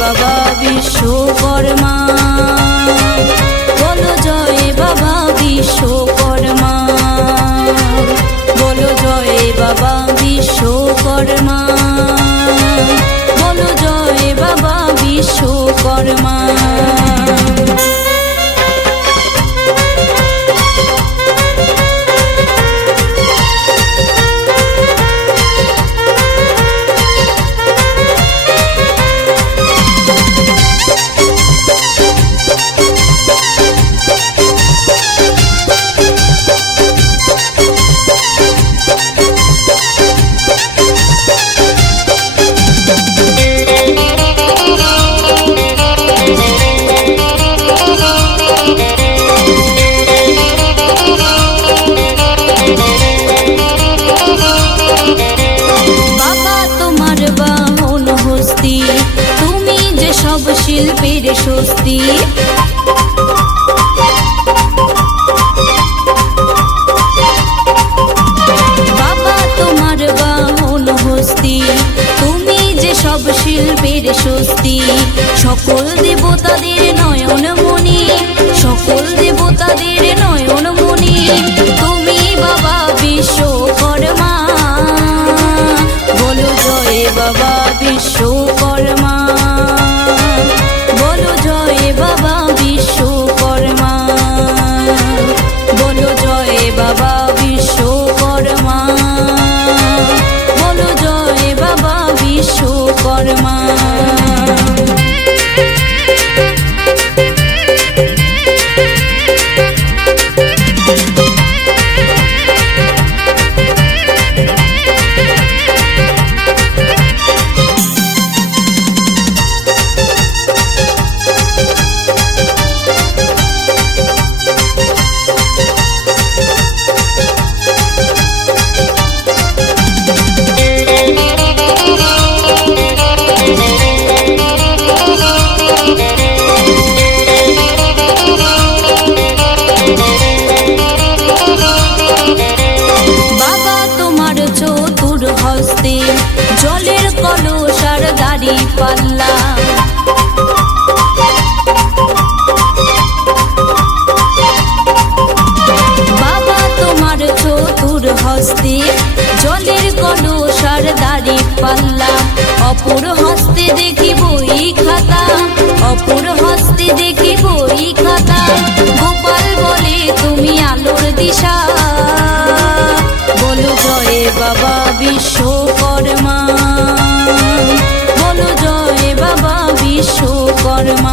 বাবা বিশ্বকর্মা। বলো জয় বাবা বিশ্বকর্মা। বলো জয় বাবা বিশ্বকর্মা। বলো জয় বাবা বিশ্বকর্মা। স্বস্তি বাবা তোমার বাহন হস্তি তুমি যে সব শিল্পের স্বস্তি সকল দেবতাদের নয়ন বিশ্বকর্মা পাল্লা বাবা, তোমার চতুর হস্তে, জলের কলসার দাড়ি পাল্লা। অপর হস্তে দেখি বই খাতা। অপর হস্তে দেখি bağrıma